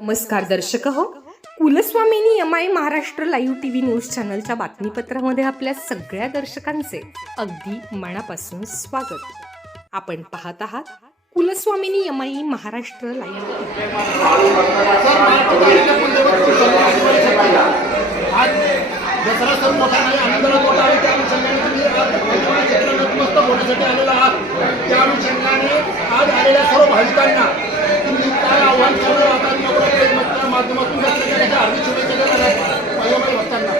नमस्कार दर्शक हो Kulswamini M I Maharashtra live T V news चॅनलच्या बातमीपत्रामध्ये आपल्या सगळ्या दर्शकांचे अगदी मनापासून स्वागत. आपण पाहत आहात Kulswamini M I Maharashtra live आज दसरा सण मोठा नाही आनंदाला मोठा आहे त्या अनुषंगाने तुम्ही आज भगवान चित्र नतमस्तक होण्यासाठी आलेला आहात त्या अनुषंगाने आज आलेल्या सर्व भाविकांना तुम्ही काय आव्हान सर्व आता नवरात्र माध्यमातून व्यक्त करण्याच्या हार्दिक शुभेच्छा देणार आहे माझ्या भक्तांना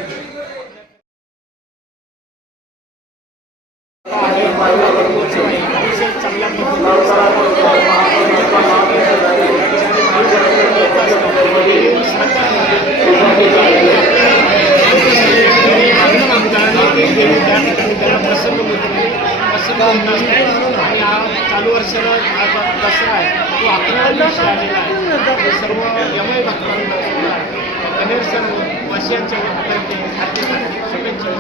आणि हा चालू वर्षाला हा दसरा आहे तो अकरा दिवशी आलेला आहे. सर्व यमय भक्तांना गणेश सण वासियांच्या वतीतर्फे शुभेच्छा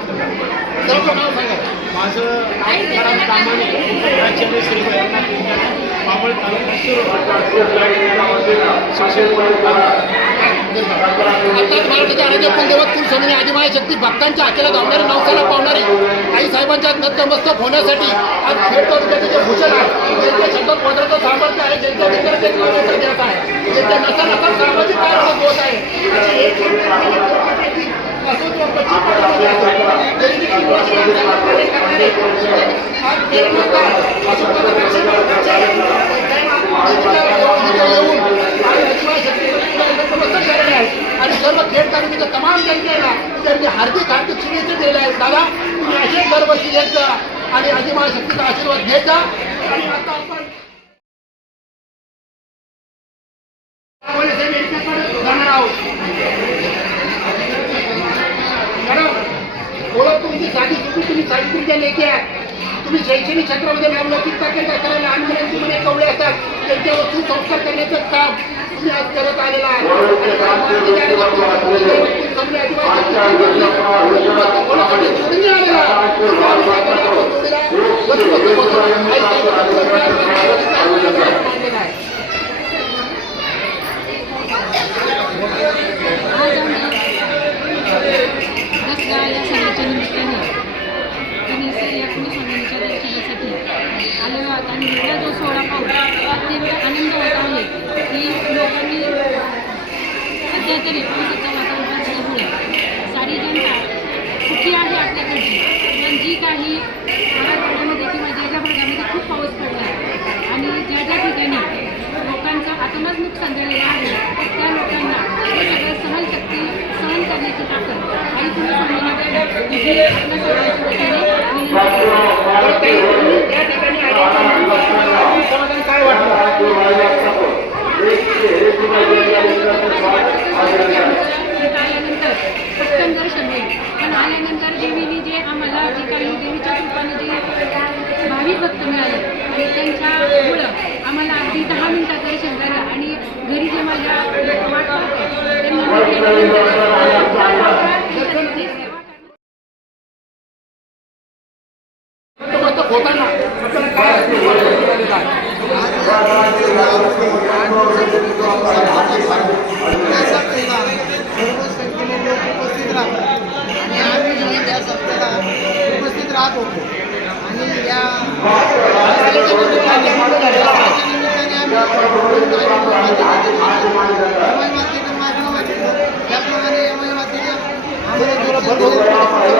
सर्व नाव सांगा माझं नाव तुकाराम कामाने राज्याने श्री भैरवनाथ बाबळ तालुका शिक्षण मराठीचे आरोग्य कुलदेवत कुलस्वामिनी आदिमाय शक्ती भक्तांच्या आखेला धावणारे नवसाला पावणारे आई साहेबांच्या नतमस्तक होण्यासाठी आज खेड तालुक्याचे जे भूषण आहे ज्यांच्या शब्दात पदराचं सामर्थ्य आहे ज्यांच्या विचारात एक किलोमीटर देत आहे ज्यांच्या नसा नसा सामाजिक कार्य होत आहे. असं हार्दिक हार्दिक शुभेच्छा दिलेल्या आहेत. दादा तुम्ही असे दरवर्षी येत जा आणि आदिमा शक्तीचा आशीर्वाद घेत जा आणि आता आपण जाणार आहोत. मॅडम ओळख तुमची साधी सुधी तुम्ही सावित्रीच्या लेखी आहे. तुम्ही शैक्षणिक क्षेत्रामध्ये नावलौकिकता केल्या करायला लहान कवळे असतात. त्यांच्यावर सुसंस्कार करण्याचं काम तुम्ही आज करत आलेला आहे. हा आनंद होत आहे म्हणजे की लोकांनी सध्या तरी भक्त मिळाले आणि त्यांच्यामुळं आम्हाला अगदी दहा मिनिटात दर्शन झालं आणि घरी जे माझ्या वाट पाहते त्यांना मी गेल्यानंतर जी सेवा करण्यात नतमस्तक होताना आपल्याला काय अनुभव आलेला आहे? सर्व संख्येने लोक उपस्थित राहतात आणि आम्ही त्या सप्ताहाला उपस्थित राहत होतो आणि या दसऱ्याच्या